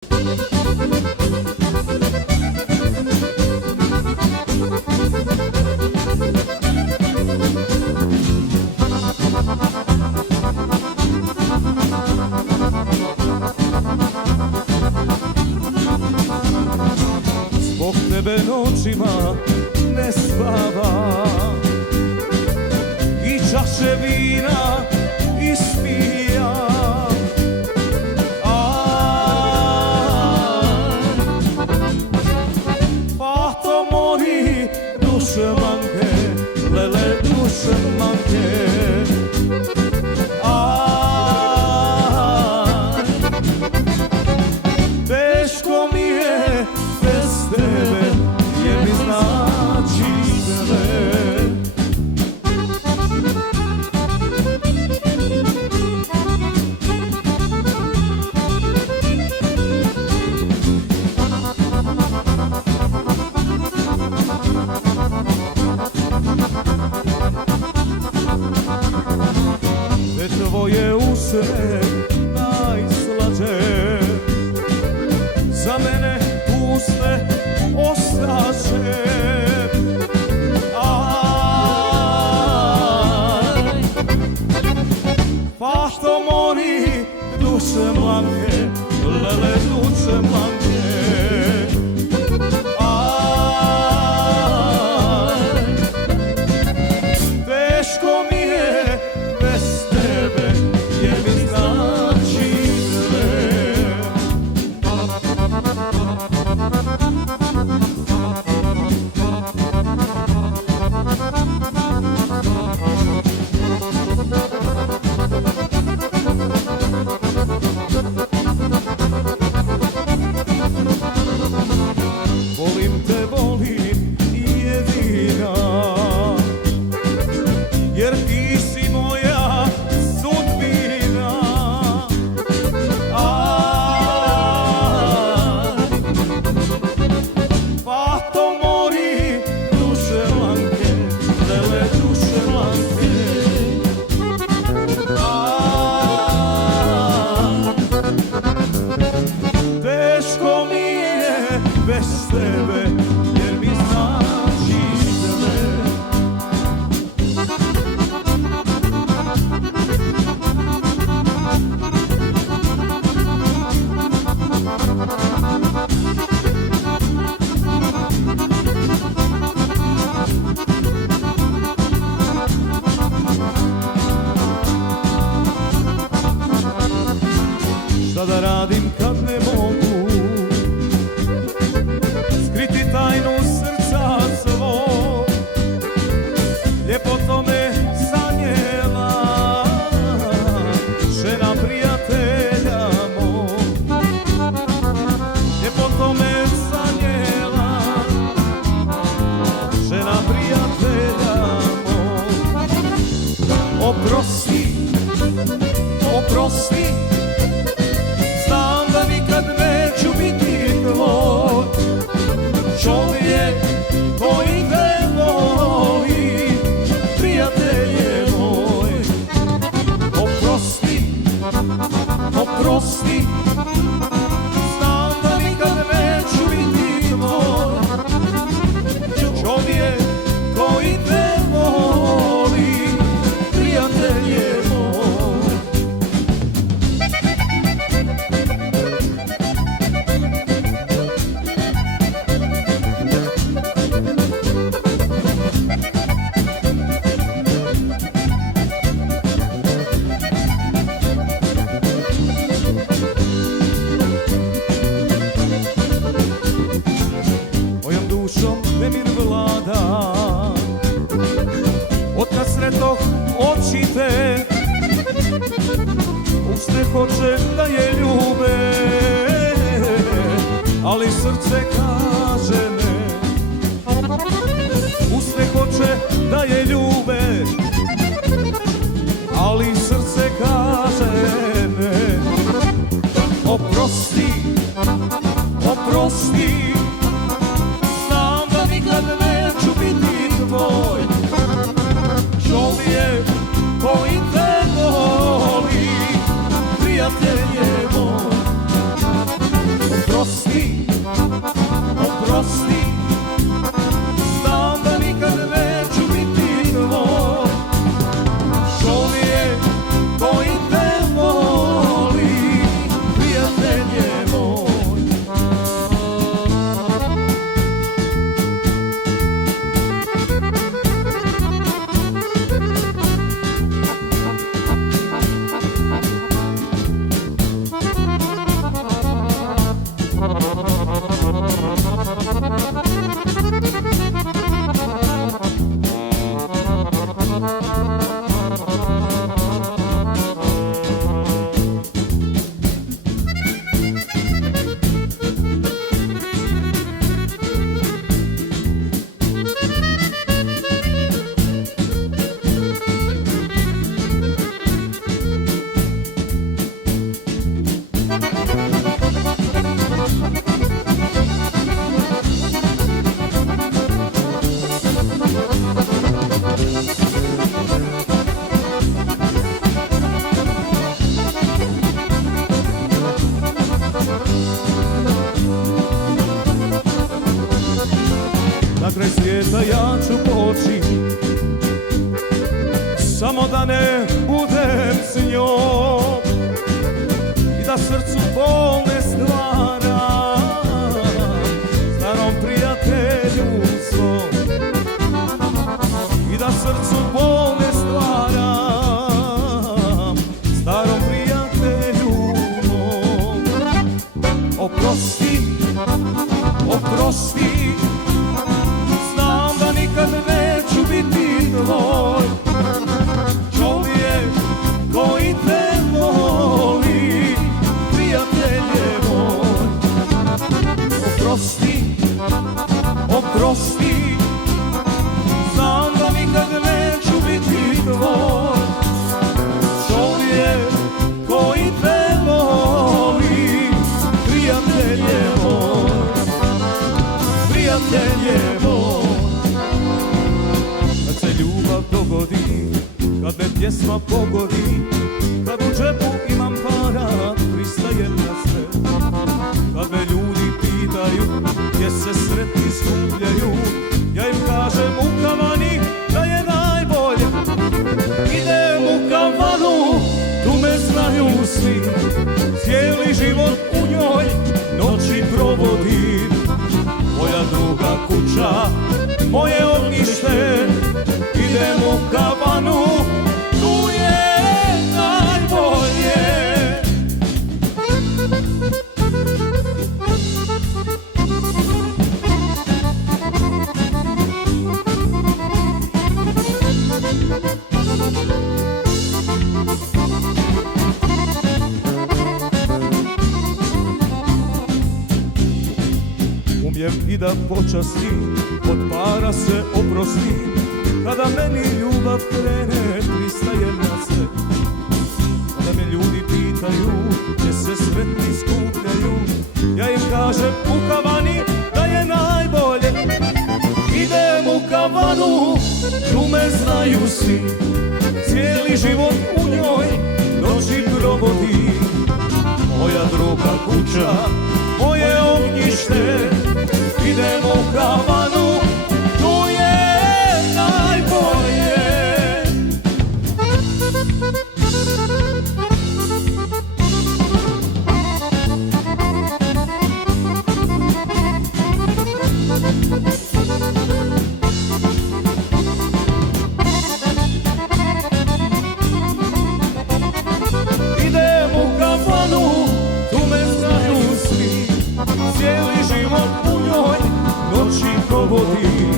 Zbog tebe noćima ne spavam i čaše vina ispijam. Pa to moji duše manke, lele duše manke. Teško mi je bez tebe, jer mi znači sve. Te tvoje usne najslađe za mene puste ostaće. Pa što mori duše mlanke, lele duše mlanke. Teško mi je bez tebe, jer mi znači sve. Volim te, volim jedina, jer ti si moja sudbina. Pa to mori duše mlanke, lele duše mlanke. Teško mi je bez tebe, jer mi znači sve. Šta da radim kad ne mogu skriti tajnu srca svog? Ljepoto me sanjela žena prijatelja mog. Ljepoto me sanjela žena prijatelja mog. Oprosti, oprosti, znam da nikad neću biti tvoj čovjek koji te voli, prijatelje moj. Oprosti, oprosti, znam da nikad neću biti tvoj čovjek koji te voli, prijatelje moj. Mojom dušom nemir vlada, otkad sretoh oči te, usne hoće da je ljube, ali srce kaže ne. Usne hoće da je ljube, ali srce kaže ne. Oprosti, oprosti, znam da nikad neću biti tvoj čovjek koji te voli, prijatelje moj. Na kraj svijeta ja ću poći, samo da ne budem s njom i da srcu bol ne stvaram starom prijatelju svom, i da srcu bol ne stvaram starom prijatelju mom. Oprosti, oprosti, znam da nikad neću biti tvoj čovjek koji te voli, prijatelje moj. Oprosti, oprosti, znam da nikad neću biti tvoj čovjek koji te voli, prijatelje moj, prijatelje moj. Kad se ljubav dogodi, kad me pjesma pogodi, kad u džepu imam para, pristajem na sve. Kad me ljudi pitaju gdje se sretni skupljaju, ja im kažem u kavani da je najbolje. Idem u kavanu, tu me znaju svi, cijeli život u njoj noći provodim. Moja druga kuća, moje ognjište, idem u kavanu, tu je najbolje. Umijem i da počastim, od para se oprostim, kada meni ljubav krene, pristajem na sve. Kada me ljudi pitaju gdje se sretni skupljaju, ja im kažem u kavani da je najbolje. Idem u kavanu, tu me znaju svi, cijeli život u njoj noći provodim. Moja druga kuća, moje ognjište, idem u kavanu, tu je najbolje. Idem u kavanu, tu me znaju svi, cijeli život u njoj noći provodim.